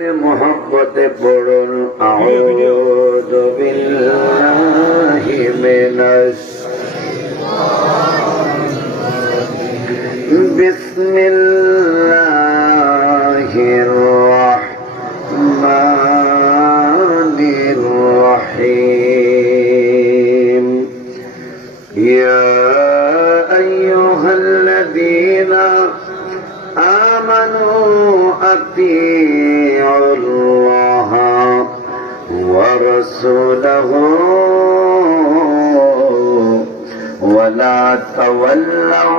मोहब्बत पढ़ुन आऊज़ु बिल्लाहि मिनश बिस्मिल्लाहिर रहमानिर रहीम या अय्युहल्लज़ीना आमनू अतीउल्लाह व रसूलहू वला तवल्लौ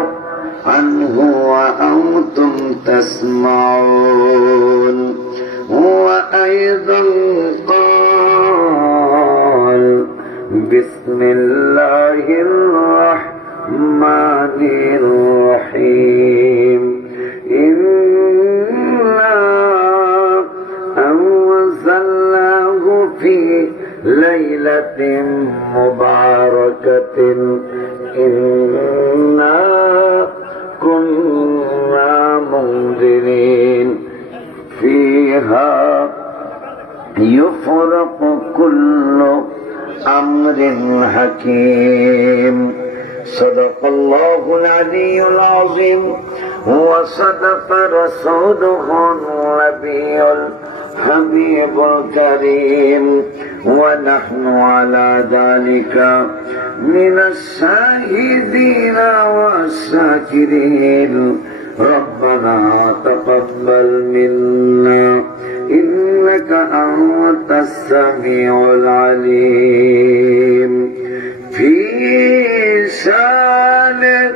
अन्हु व अंतुम तस्माऊन व अय्दन क़ाल बिस्मिल्लाहिर रहमानिर रहीम في ليلة مباركة إنا كنا منذرين فيها يفرق كل أمر حكيم صدق الله العلي العظيم وصدق رسوله النبي الحبيب الكريم ونحن على ذلك من الشاهدين والشاكرين ربنا تقبل منا إنك أنت السميع العليم في شان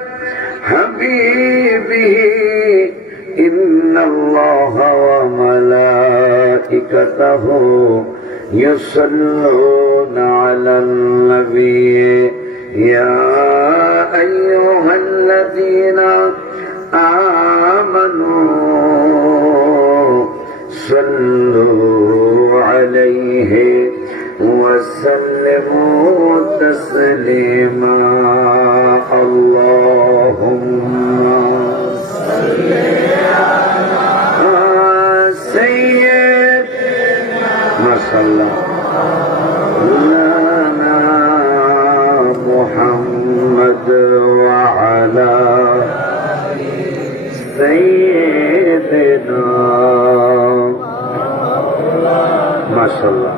حبيبه إن الله وملائكته يصلون على النبي يا أيها الذين آمنوا صلوا عليه وسلموا تسليما اللهم صل على سيدنا مولانا محمد وعلى سيدنا ما شاء الله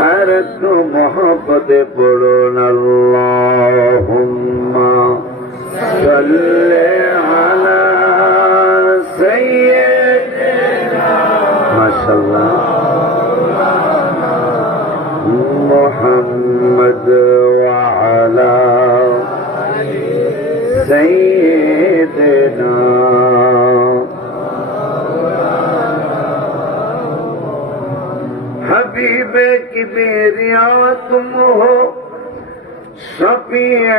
أردت محبت قرن اللهم صل على سيدنا ما شاء الله محمد وعلى سيدنا حبیب کبریا تم ہو شفیع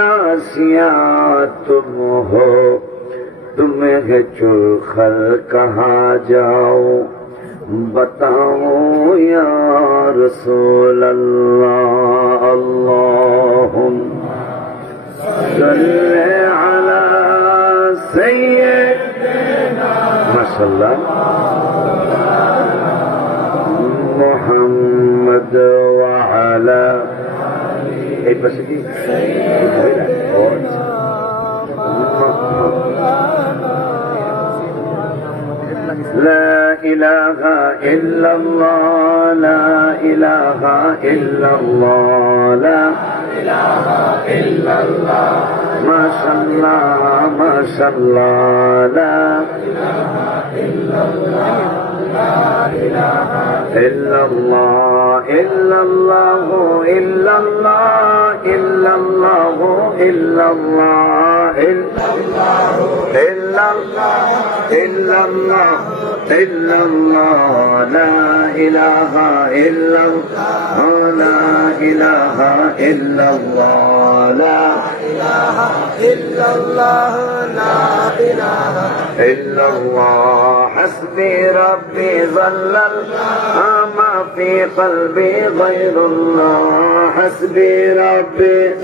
آسیا تم ہو تمہیں چل خل کہاں جاؤ بتاؤ یا رسول اللہ اللہم صلی علی سیدنا ماشاءاللہ محمد وعلى بس دي لا إله إلا الله لا إله إلا الله لا إله إلا الله ما شاء الله ما شاء الله لا إله إلا الله لا إله إلا الله إلا الله إلا الله إلا الله إلا الله إلا الله إلا الله إلا الله إلا الله لا إله إلا الله لا إله إلا الله لا إله إلا الله لا إله إلا الله حسبي ربي ظلل ما في قلبي غير الله حسبي ربي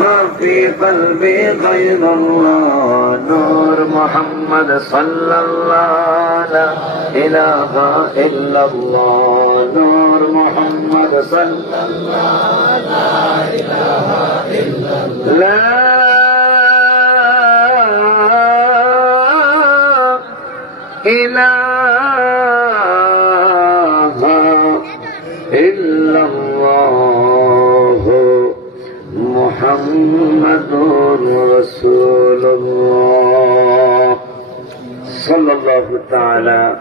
ما في قلبي غير الله نور محمد صلى الله لا إله إلا الله نور محمد صلى الله لا إله إلا الله لا إله إلا الله محمد رسول الله صلى الله تعالى